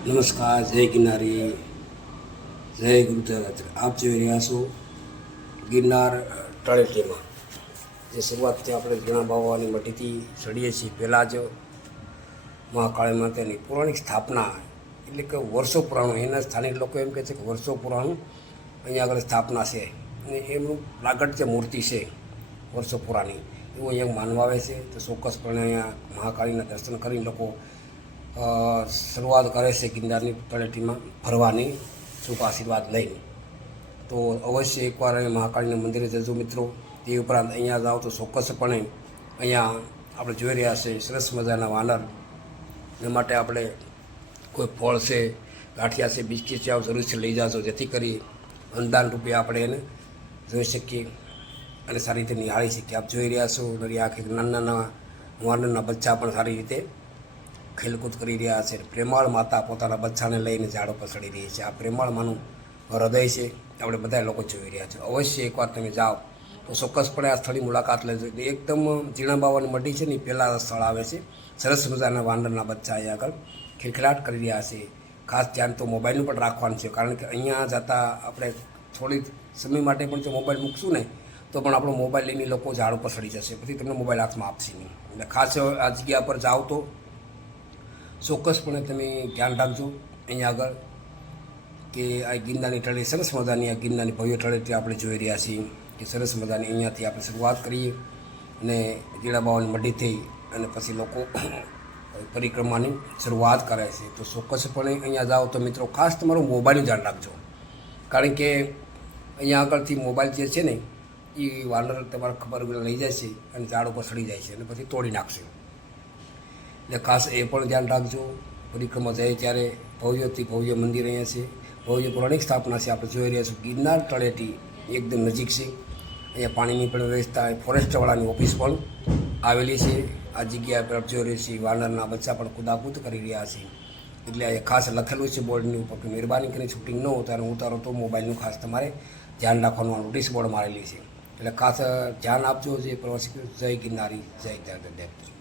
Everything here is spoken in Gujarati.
નમસ્કાર, જય ગિરનારી, જય ગુરુદત્ત. આપ જોઈ રહ્યા છો ગિરનાર તળેટીમાં જે શરૂઆતથી આપણે ઘણા બાવાની મટીથી ચડીએ છીએ. પહેલાં જ મહાકાળી માતાની પૌરાણિક સ્થાપના એટલે કે વર્ષો પુરાણું, એના સ્થાનિક લોકો એમ કહે છે કે વર્ષો પુરાણું અહીંયા આગળ સ્થાપના છે અને એમનું પ્રાગટ્ય મૂર્તિ છે વર્ષો પુરાણી, એવું અહીંયા માનવા આવે છે. તો ચોક્કસપણે અહીંયા મહાકાળીના દર્શન કરીને લોકો શરૂઆત કરે છે ગિરનારની તળેટીમાં ફરવાની શુભ આશીર્વાદ લઈને. તો અવશ્ય એકવાર અહીંયા મહાકાળીના મંદિરે જજો મિત્રો. તે ઉપરાંત અહીંયા જાઓ તો ચોક્કસપણે અહીંયા આપણે જોઈ રહ્યા છે સરસ મજાના વાનર. એ માટે આપણે કોઈ ફળ છે, ગાંઠિયા છે, બિસ્કીટ છે, જરૂરથી લઈ જાજો, જેથી કરી અનુદાન રૂપે આપણે એને જોઈ શકીએ અને સારી રીતે નિહાળી શકીએ. આપ જોઈ રહ્યા છો નરી આંખે નાના નાના વાનરના બચ્ચા પણ સારી રીતે ખેલકૂદ કરી રહ્યા છે. પ્રેમાળ માતા પોતાના બચ્ચાને લઈને ઝાડ ઉપર ચડી રહી છે. આ પ્રેમાળ માનું હૃદય છે, આપણે બધા લોકો જોઈ રહ્યા છે. અવશ્ય એકવાર તમે જાઓ તો ચોક્કસપણે આ સ્થળની મુલાકાત લેજો. એકદમ ઝીણા બાવાની મઢી છે ને પહેલાં સ્થળ આવે છે. સરસ મજાના વાંદરના બચ્ચા અહીંયા આગળ ખિલખિલાટ કરી રહ્યા છે. ખાસ ધ્યાન તો મોબાઈલનું પણ રાખવાનું છે, કારણ કે અહીંયા જતાં આપણે થોડી સમય માટે પણ જો મોબાઈલ મૂકશું ને તો પણ આપણો મોબાઈલ લઈને લોકો ઝાડ ઉપર ચડી જશે, પછી તમને મોબાઈલ હાથમાં આપશે નહીં. એટલે ખાસ આ જગ્યા પર જાઓ તો ચોક્કસપણે તમે ધ્યાન રાખજો અહીંયા આગળ કે આ ગિરનારની તળેટી સરસ મજાની, આ ગિરનારની ભવ્ય તળેટી આપણે જોઈ રહ્યા છીએ કે સરસ મજાની. અહીંયાથી આપણે શરૂઆત કરીએ અને જીણા બાવાની મઢી થઈ અને પછી લોકો પરિક્રમાની શરૂઆત કરે છે. તો ચોક્કસપણે અહીંયા જાઓ તો મિત્રો ખાસ તમારું મોબાઈલનું ધ્યાન રાખજો, કારણ કે અહીંયા આગળથી મોબાઈલ જે છે ને એ વાનર તમારે ખબર લઈ જાય છે અને ઝાડ ઉપર ચડી જાય છે અને પછી તોડી નાખશે. એટલે ખાસ એ પણ ધ્યાન રાખજો. પરિક્રમા જાય ત્યારે ભવ્યથી ભવ્ય મંદિર અહીંયા છે, ભવ્ય પૌરાણિક સ્થાપના છે. આપણે જોઈ રહ્યા છીએ ગિરનાર તળેટી એકદમ નજીક છે. અહીંયા પાણીની પણ વ્યવસ્થા, ફોરેસ્ટવાળાની ઓફિસ પણ આવેલી છે. આ જગ્યા પર જોઈ રહ્યા છીએ વાનરના બચ્ચા પણ કુદાકૂદ કરી રહ્યા છે. એટલે અહીંયા ખાસ લખેલું છે બોર્ડની ઉપર કે મહેરબાની કરીને શૂટિંગ ન ઉતારો તો મોબાઈલનું ખાસ તમારે ધ્યાન રાખવાનું નોટિસ બોર્ડ મારેલી છે. એટલે ખાસ ધ્યાન આપજો જે પ્રવાસી. જય ગિરનારી, જય ગિરનારી.